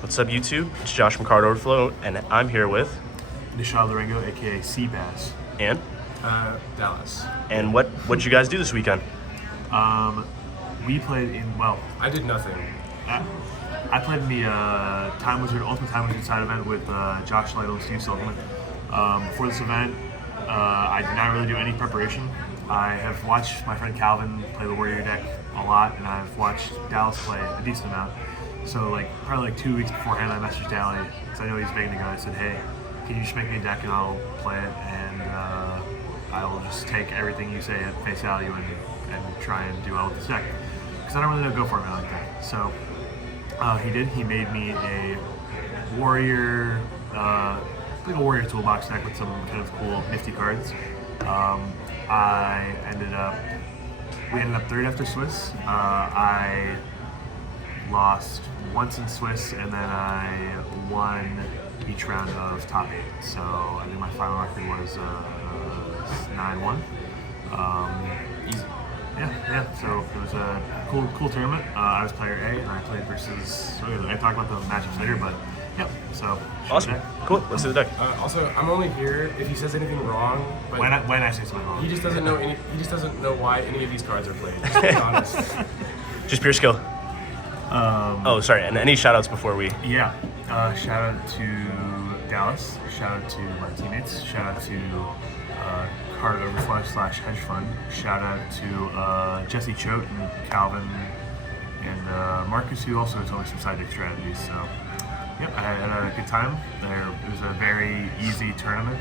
What's up, YouTube? It's Josh from Card Overflow, and I'm here with Nishaad, Lorengo, aka Seabass. and Dallas. and what'd you guys do this weekend? We played in, I did nothing. I played in the Ultimate Time Wizard side event with Josh Lytle and Steve Silverman. For this event, I did not really do any preparation. I have watched my friend Calvin play the Warrior deck a lot, and I've watched Dallas play a decent amount. So probably 2 weeks beforehand, I messaged Dally, because I know he's big to go. I said, hey, can you just make me a deck and I'll play it, and I'll just take everything you say at face value and try and do well with this deck. Because I don't really know Go for me like that. So he did. He made me a Warrior, like a Warrior toolbox deck with some kind of cool, nifty cards. We ended up third after Swiss. I lost once in Swiss, and then I won each round of top 8. So I think my final record was 9-1. Easy. Yeah. So it was a cool tournament. I was player A, and I played versus. I talked about the matchups later, but yep. So Awesome. Cool. Let's do the deck. Also, I'm only here if he says anything wrong. But When I say something wrong, he just doesn't know any. He just doesn't know why any of these cards are played. Just to be honest. Just pure skill. Oh, sorry. And any shout outs before we. yeah. Shout out to Dallas. Shout out to my teammates. Shout out to Card Overflow / Hedge Fund. Shout out to Jesse Choate and Calvin and Marcus, who also told me some side deck strategies. So, yep, I had a good time. It was a very easy tournament.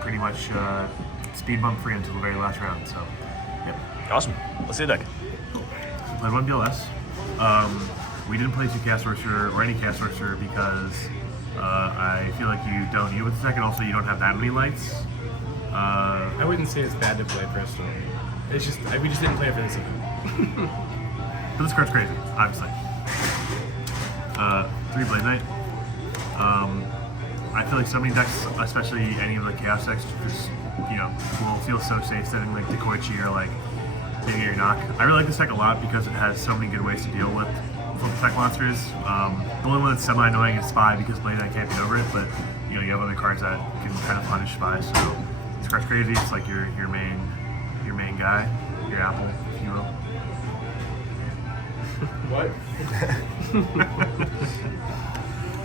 Pretty much speed bump free until the very last round. So, yep. Awesome. Let's do the deck. Played one BLS. We didn't play 2 Chaos Sorcerer or any Chaos Sorcerer because I feel like you don't need it with the deck, and also you don't have that many lights. I wouldn't say it's bad to play personally. It's just we just didn't play it for this event. But this card's crazy, obviously. 3 Blade Knight. I feel like so many decks, especially any of the Chaos decks, just will feel so safe setting like Decoichi or like maybe your Knock. I really like this deck a lot because it has so many good ways to deal with tech monsters. The only one that's semi-annoying is Spy because Blade Knight can't get over it, but you have other cards that can kind of punish Spy. So this card's crazy. It's like your main guy, your apple, if you will. What?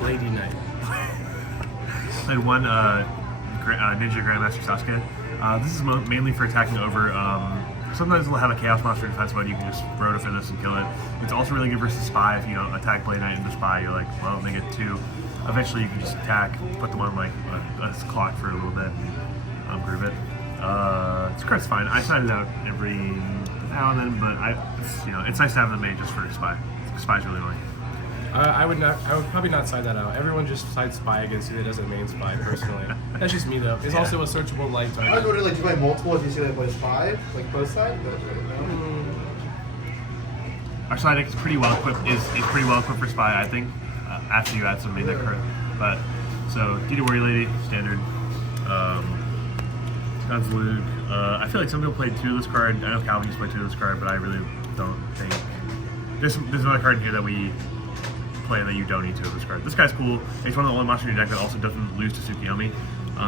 Lady Knight. Played one Ninja Grandmaster Sasuke. This is mainly for attacking over. Sometimes they'll have a Chaos Monster defense mode. You can just roto for this and kill it. It's also really good versus Spy. If you attack Blade Knight into Spy, you're like, well, they get 2. Eventually, you can just attack, put them on like a clock for a little bit, and groove it. This card's fine. I side it out every now and then, but it's nice to have the main just for Spy. Spy's really annoying. I would probably not side that out. Everyone just sides Spy against who doesn't main Spy personally. That's just me though. It's also a searchable light I was target. wondering, do you play multiple if you see that plays 5, like both sides? Our side deck is pretty well equipped. Is pretty well equipped for Spy, I think. After you add some main deck card, but so D2 Warrior Lady standard. God's Luke. I feel like some people played 2 of this card. I know Calvin used to play 2 of this card, but I really don't think there's another card in here that we play that you don't need 2 of this card. This guy's cool. He's one of the only monsters in your deck that also doesn't lose to Tsukiyomi,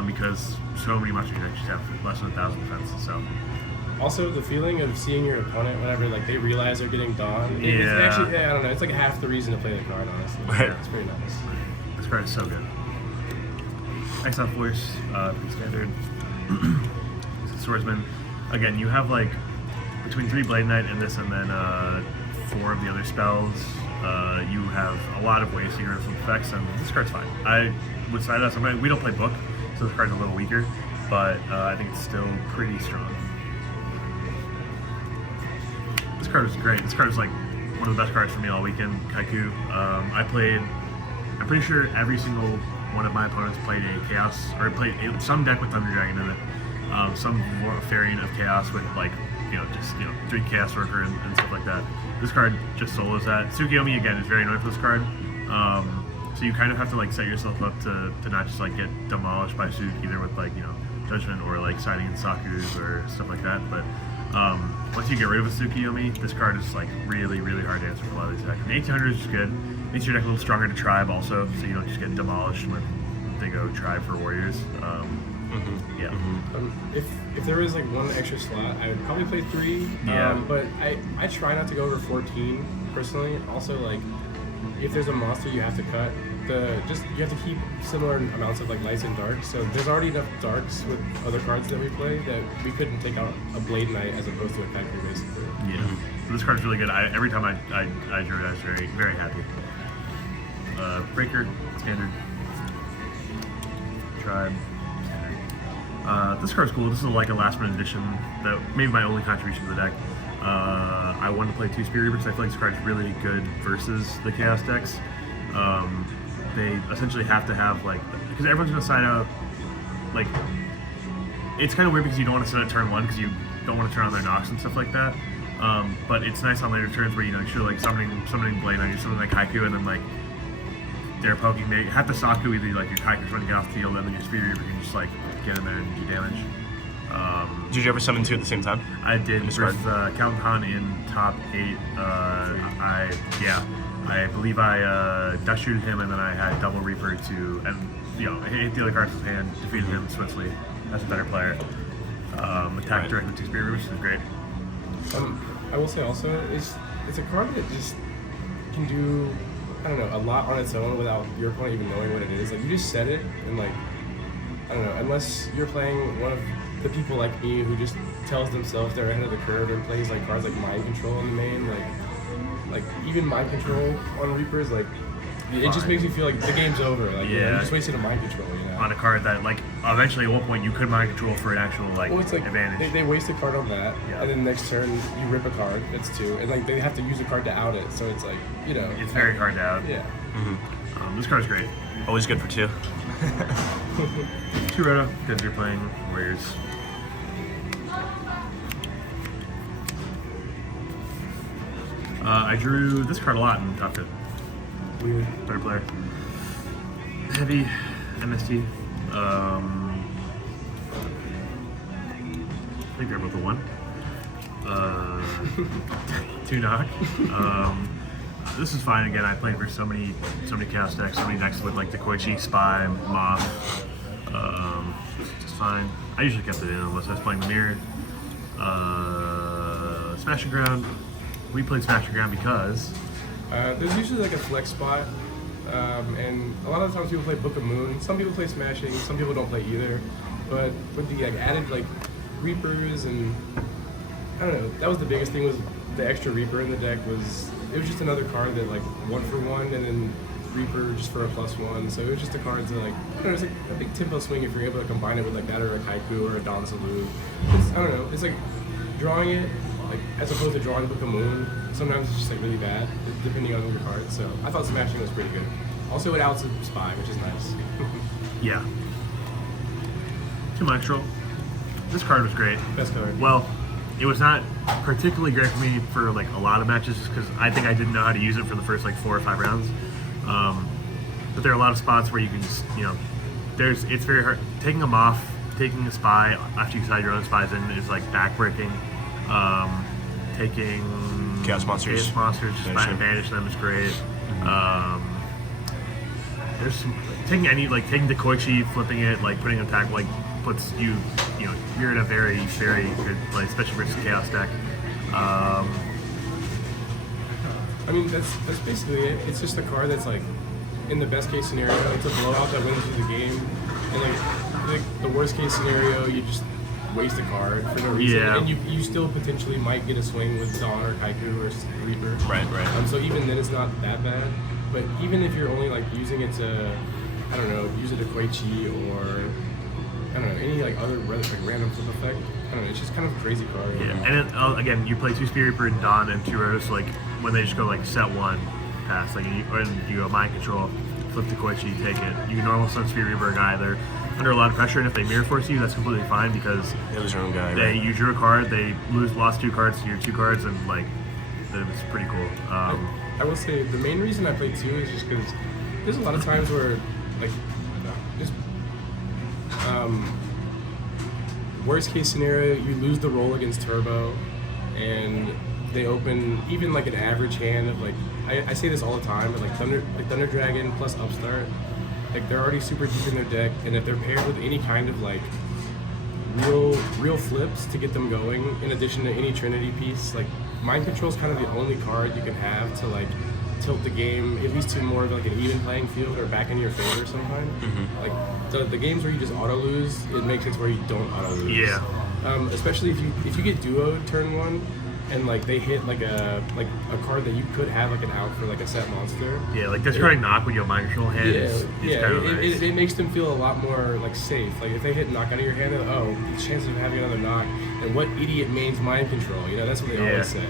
because so many monsters in your deck just have less than 1,000 defense. So. Also, the feeling of seeing your opponent whenever they realize they're getting dawned. Yeah. It's actually, I don't know. It's like half the reason to play the card, honestly. Right. It's pretty nice. This card is so good. Exile Force, pretty standard. Swordsman. Again, you have between 3 Blade Knight and this, and then 4 of the other spells. You have a lot of ways to get rid of some effects, and this card's fine. I would side out somebody. We don't play Book, so this card's a little weaker, but I think it's still pretty strong. This card is great. This card is one of the best cards for me all weekend. Kaiku. I'm pretty sure every single one of my opponents played a Chaos, or played some deck with Thunder Dragon in it. Some variant of Chaos with 3 Chaos Worker and stuff like that. This card just solos that. Tsukiyomi again is very annoying for this card. So you kind of have to set yourself up to not just get demolished by Suk, either with Judgment or siding in Saku's or stuff like that. But once you get rid of a Tsukiyomi, this card is really, really hard to answer for a lot of these decks. The 1800 is just good. Makes your deck a little stronger to tribe also, so you don't just get demolished when they go tribe for warriors. Yeah. If there was like one extra slot, I would probably play 3. Yeah. But I try not to go over 14 personally. Also, like if there's a monster you have to cut, you have to keep similar amounts of like lights and darks. So there's already enough darks with other cards that we play that we couldn't take out a Blade Knight as opposed to a Kaiju basically. Yeah. So this card's really good. Every time I drew it, I was very happy. Breaker, standard. Tribe, standard. This card's cool. This is like a last minute addition that maybe my only contribution to the deck. I wanted to play 2 Spear Reaper because I feel like this card's really good versus the Chaos decks. They essentially have to have like, because everyone's gonna sign out. Like, it's kind of weird because you don't want to set at turn 1 because you don't want to turn on their knocks and stuff like that. But it's nice on later turns where you're like summoning Blade on you, something like Haiku, and then like they're poking. They have to Saku either like your Haiku's running off the field, and then your Spear Reaper can just like get in there and do damage. Did you ever summon 2 at the same time? I did versus Count Han in top 8. I believe I dash shooted him, and then I had double Reaper to, and I hit the other cards in his hand, defeated him swiftly. That's a better player. Attack directly with 2 Spear Reapers is great. I will say also, it's a card that just can do, I don't know, a lot on its own without your opponent even knowing what it is. Like, you just set it, and like, I don't know, unless you're playing one of the people like me who just tells themselves they're ahead of the curve and plays like cards like Mind Control in the main, like even Mind Control on Reapers, like, it just makes me feel like the game's over. Like, you just wasted a Mind Control, on a card that, like, eventually at one point you could Mind Control for an actual, like, well, it's like advantage. They waste a card on that, and then next turn you rip a card, it's 2, and like they have to use a card to out it, so it's like, it's very hard to out. Yeah. This card's great. Always good for 2. 2 Rhoda, because you're playing Warriors. I drew this card a lot in top 10. Weird. Better player. Heavy, MST. I think they're both a 1. 2 knock. This is fine. Again, I played for so many Chaos decks, so many decks with like the Koichi, Spy, Moth. Just fine. I usually kept it in unless I was playing the mirror. Smashing Ground. We played Smashing Ground because there's usually like a flex spot, and a lot of the times people play Book of Moon. Some people play Smashing, some people don't play either. But with the added like Reapers, and I don't know, that was the biggest thing, was the extra Reaper in the deck. It was just another card that like 1 for 1, and then Reaper just for a +1. So it was just a card to like, I don't know, it's like a big tempo swing if you're able to combine it with like that or a Haiku or a Don Salute. I don't know, it's like drawing it, like as opposed to drawing Book of Moon, sometimes it's just like really bad, depending on your cards. So I thought Smashing was pretty good. Also it outs Spy, which is nice. yeah. 2 Maestro. This card was great. Best card. Well, it was not particularly great for me for like a lot of matches because I think I didn't know how to use it for the first like 4 or 5 rounds. But there are a lot of spots where you can just, it's very hard. Taking them off, taking a Spy after you decide your own Spies in is like backbreaking. Taking Chaos Monsters, just banish them is great. There's some taking the Koichi, flipping it, like putting an attack, like puts you're in a very good place, especially versus Chaos deck. I mean, that's basically it. It's just a card that's like, in the best case scenario, it's a blowout that wins you the game, and like the worst case scenario, you just waste a card for no reason, and you still potentially might get a swing with Dawn or Haiku or Reaper. Right. So even then, it's not that bad. But even if you're only like using it to, I don't know, use it to Koichi or I don't know, any like other like random flip effect. I don't know, it's just kind of a crazy card. Yeah, and again, you play 2 Spear Reaper and Dawn and 2 Rhodas, like when they just go like set 1 pass, like and you go Mind Control, flip to Koichi, take it. You can normal summon Spear Reaper a guy. They're under a lot of pressure, and if they mirror force you, that's completely fine because They lose their own guy. you drew a card, they lost 2 cards to your 2 cards, and like it's pretty cool. I will say the main reason I play 2 is just because there's a lot of times where like just worst case scenario, you lose the roll against Turbo, and they open even like an average hand of like I say this all the time, but like Thunder Dragon plus Upstart, like they're already super deep in their deck, and if they're paired with any kind of like real flips to get them going, in addition to any Trinity piece, like Mind Control is kind of the only card you can have to like tilt the game at least to more of like an even playing field or back in your favor sometimes. Like the games where you just auto lose, it makes it to where you don't auto lose. Yeah. Especially if you get duoed turn one, and like they hit like a card that you could have like an out for like a set monster. Yeah, like discarding knock when you have Mind Control hand is kind of nice. It makes them feel a lot more like safe. Like if they hit knock out of your hand, they're like, oh, the chances of having another knock, and what idiot mains Mind Control? You know, that's what they always say.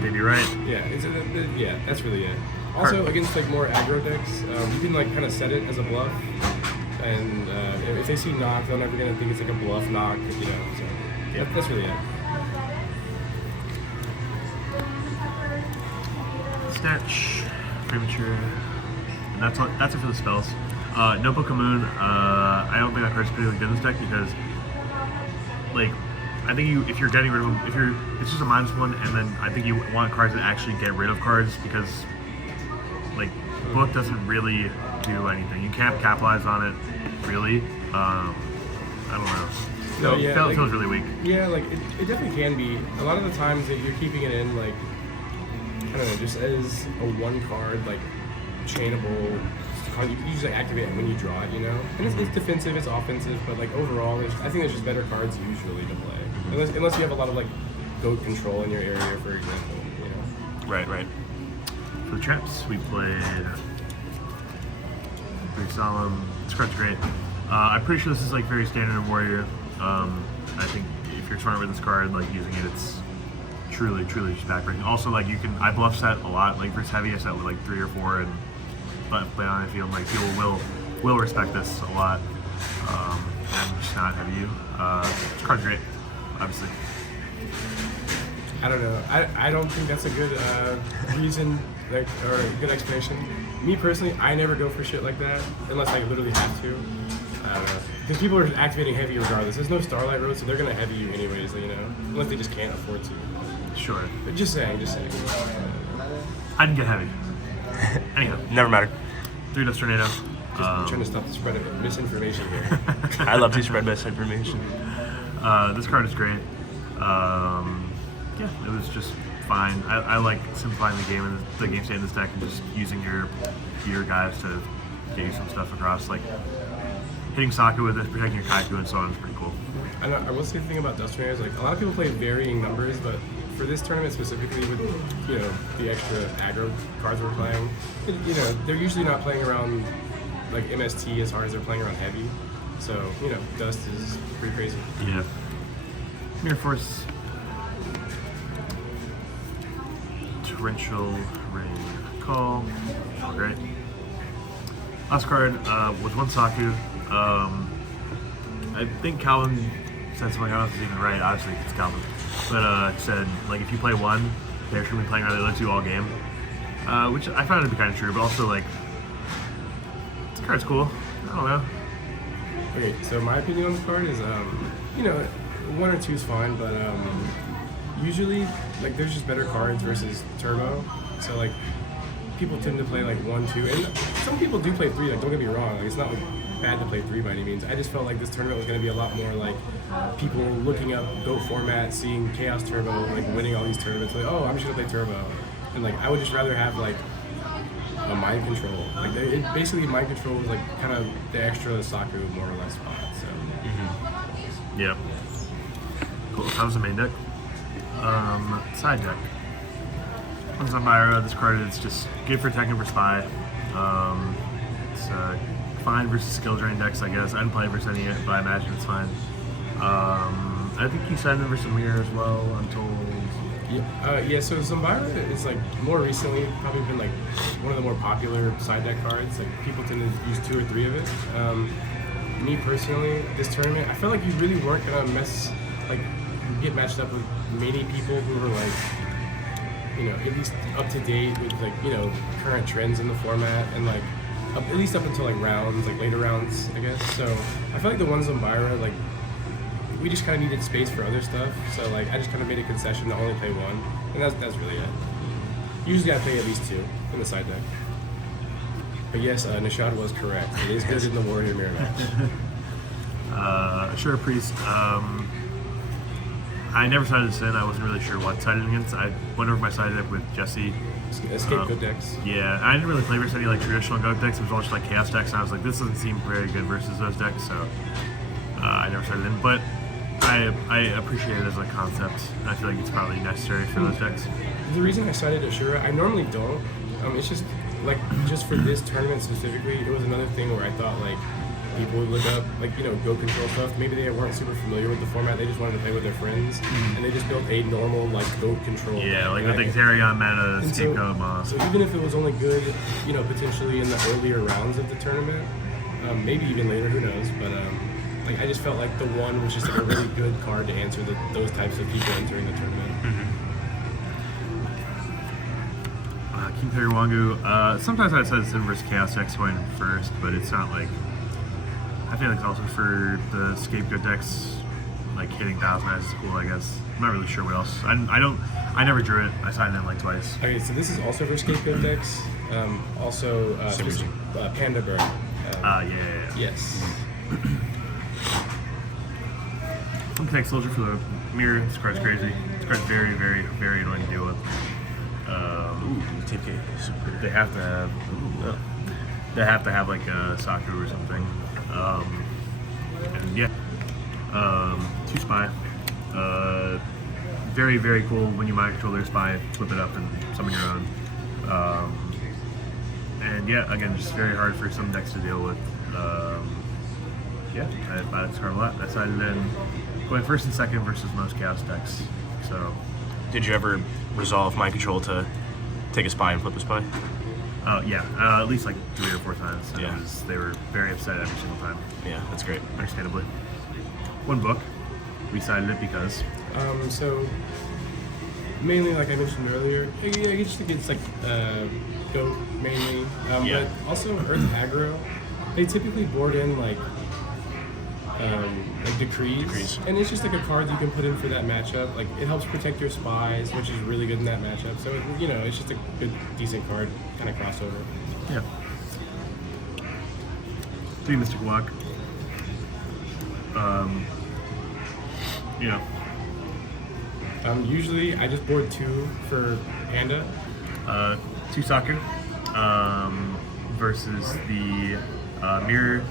They'd be right. Yeah, that's really it. Also, against like more aggro decks, you can like kind of set it as a bluff, and if they see knock, they're never gonna think it's like a bluff knock. You know, so that's really it. Snatch, Premature, and that's it for the spells. No Book of Moon. I don't think that card's particularly good in this deck because, like, I think if you're getting rid of them, it's just a -1, and then I think you want cards that actually get rid of cards because, like, Book doesn't really do anything. You can't capitalize on it, really. I don't know. So it feels really weak. Yeah, like it definitely can be. A lot of the times that you're keeping it in, like, I don't know, just as a one card, like, chainable card, you usually activate it when you draw it, you know? And it's defensive, it's offensive, but like overall, I think there's just better cards usually to play. Unless you have a lot of like goat control in your area, for example, you know? Right. For the traps, we played Pretty Solemn. This card's great. I'm pretty sure this is like very standard in Warrior. I think if you're smart with this card, like using it, it's truly just backbreaking. Also, like I bluff set a lot. Like versus heavy, I set with like 3 or 4, and play on it. Feel like people will respect this a lot. And just not heavy you. This card's great, obviously. I don't know. I don't think that's a good reason, like, or a good explanation. Me personally, I never go for shit like that unless I literally have to. I don't know. Because people are activating heavy regardless. There's no Starlight Road, so they're gonna heavy you anyways, you know, unless they just can't afford to. Sure. But just saying. I didn't get heavy. Anyhow. Never mattered. 3 Dust Tornado. Just trying to stop the spread of misinformation here. I love to spread misinformation. This card is great. Yeah, it was just fine. I like simplifying the game and the game state in this deck and just using your guys to get you some stuff across. Like hitting Saku with this, protecting your Kaiku and so on is pretty cool. And I will say the thing about Dust Tornadoes, like a lot of people play varying numbers, but for this tournament specifically, with the extra aggro cards we're playing, they're usually not playing around like MST as hard as they're playing around heavy. So Dust is pretty crazy. Yeah. Mirror Force, Torrential Rain, Call, great. Last card was one Saku. I think Calvin said something, I don't know if it's even right, obviously it's Calvin, but said, like, if you play one, they're going to be playing around the other two all game, which I found it to be kind of true, but also, like, this card's cool. I don't know. Okay, so my opinion on this card is, 1 or 2 is fine, but usually, like, there's just better cards versus Turbo, so, like, people tend to play, like, 1, 2, and some people do play 3, like, don't get me wrong, like, it's not, like, bad to play 3 by any means. I just felt like this tournament was going to be a lot more like people looking up GOAT format, seeing Chaos Turbo, like winning all these tournaments, like, oh, I'm just going to play Turbo. And like I would just rather have like a Mind Control. Like basically Mind Control was like kind of the extra Saku more or less spot. So Yeah. Cool. That was the main deck. Side deck. On Zambira, this card is just good for Tech and for Spy. It's fine versus skill drain decks, I guess. I didn't play versus any yet, but I imagine it's fine. I think you signed in versus Mirror as well, I'm told. Yeah, so Zambira is like more recently probably been like one of the more popular side deck cards. Like people tend to use 2 or 3 of it. Me personally, this tournament, I felt like you really weren't gonna get matched up with many people who were like, at least up to date with like, current trends in the format and like at least up until like rounds, like later rounds, I guess. So I feel like the ones on Byra, like, we just kind of needed space for other stuff. So like I just kind of made a concession to only play one, and that's really it. Usually I play at least 2 in the side deck. But yes, Nishaad was correct. It is good in the Warrior Mirror match. Sure, Priest. I never sided this in. I wasn't really sure what sided against. I went over my side deck with Jesse. Escape good decks. Yeah, I didn't really play versus any like traditional goat decks. It was all just like chaos decks. And I was like, this doesn't seem very good versus those decks, so I never sided in. But I appreciate it as a concept, and I feel like it's probably necessary for those decks. The reason I cited Ashura, I normally don't. It's just like just for this tournament specifically, it was another thing where I thought like people would look up like go control stuff. Maybe they weren't super familiar with the format. They just wanted to play with their friends, and they just built a normal like go control. Yeah, like with Xarion meta, Scapegoat Moss. So even if it was only good, potentially in the earlier rounds of the tournament, maybe even later, who knows? But like I just felt like the one was just like a really good card to answer those types of people entering the tournament. King Tiger Wangu. Sometimes I'd say it's inverse Chaos decks going first, but it's not like. I feel like it's also for the Scapegoat decks, like hitting 1,000 is cool, I guess. I'm not really sure what else. I never drew it. I signed in like twice. Okay, so this is also for Scapegoat decks. Also, Panda Bird. Yeah. Yes. I'm Connect Soldier for the mirror. This card's crazy. This card's very, very, very annoying to deal with. TK. They have to have. They have to have like a Saku or something. And yeah. 2 spy. Very, very cool when you mind control their spy, flip it up and summon your own. And yeah, again, just very hard for some decks to deal with. Yeah, I buy this card a lot. I decided then going first and second versus most chaos decks. So, Did you ever resolve mind control to take a spy and flip a spy? yeah, at least like 3 or 4 times. Yeah. They were very upset every single time. Yeah, that's great. Understandably. One book. We cited it because. So mainly, like I mentioned earlier, I just think it's like Goat mainly, Yeah. but also Earth Aggro. They typically board in like decrees, and it's just like a card you can put in for that matchup. Like it helps protect your spies, which is really good in that matchup. So it's just a good, decent card, kind of crossover. Yeah. 3 Mystic Walk. Usually I just board 2 for Panda. 2 Saku. Versus the mirror.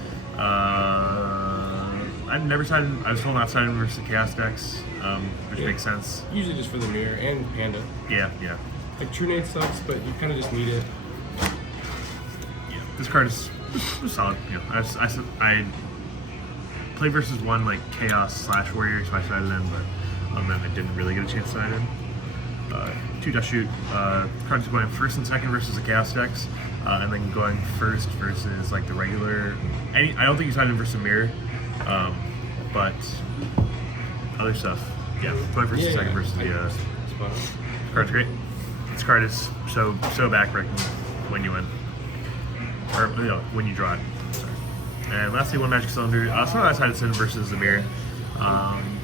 I never sided. I was told not siding versus the chaos decks, which makes sense. Usually just for the mirror and Panda. Yeah. Like True Nade sucks, but you kind of just need it. Yeah. This card is solid. I play versus one like chaos / warrior, so I sided in, but then I didn't really get a chance to side in. 2 Dust Shoot. Cards going first and second versus the chaos decks, and then going first versus like the regular. I don't think you sided in versus a mirror, but other stuff. Yeah, going first and second versus the. Card's great. This card is so backbreaking when you win, or when you draw it. Sorry. And lastly, 1 Magic Cylinder. Some of that sided sin versus the mirror.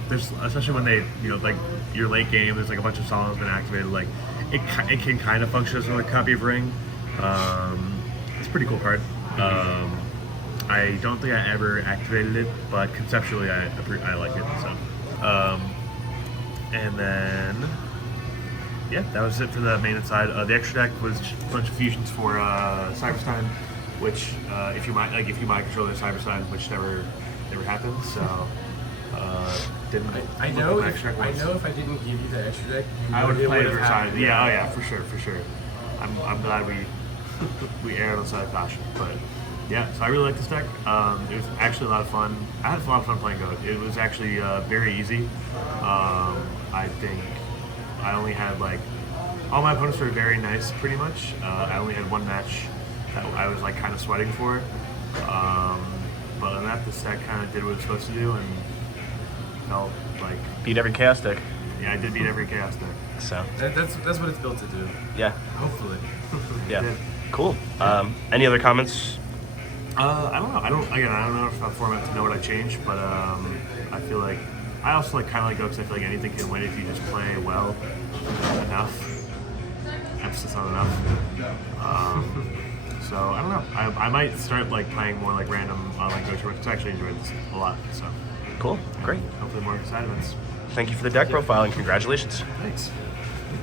There's especially when they like your late game. There's like a bunch of solemns been activated. Like it can kind of function as a copy of Ring. It's a pretty cool card. I don't think I ever activated it, but conceptually I like it. So, and then yeah, that was it for the main side. The extra deck was just a bunch of fusions for Cyberstein, which if you might control their Cyberstein, which never happened. So didn't. I know if I didn't give you the extra deck, I would play it happened. side. Yeah, oh yeah, for sure. I'm glad we aired on the side of caution, but yeah. So I really like this deck. It was actually a lot of fun. I had a lot of fun playing Goat. It was actually very easy. I think I only had like all my opponents were very nice, pretty much. I only had 1 match that I was like kind of sweating for. But other than that, this deck kind of did what it was supposed to do and felt like Beat every chaos deck. yeah, I did beat every chaos deck. So That's what it's built to do. yeah, Hopefully. yeah, Yeah. cool. Any other comments? I don't know. I don't know if that format to know what I changed, but I feel like I also like kind of like go because I feel like anything can win if you just play well enough. Emphasis on enough. So I don't know. I might start like playing more like random online Go tournaments. I actually enjoyed this a lot. So Cool. Great. hopefully more side events. Thank you for the deck profile and congratulations. Thanks.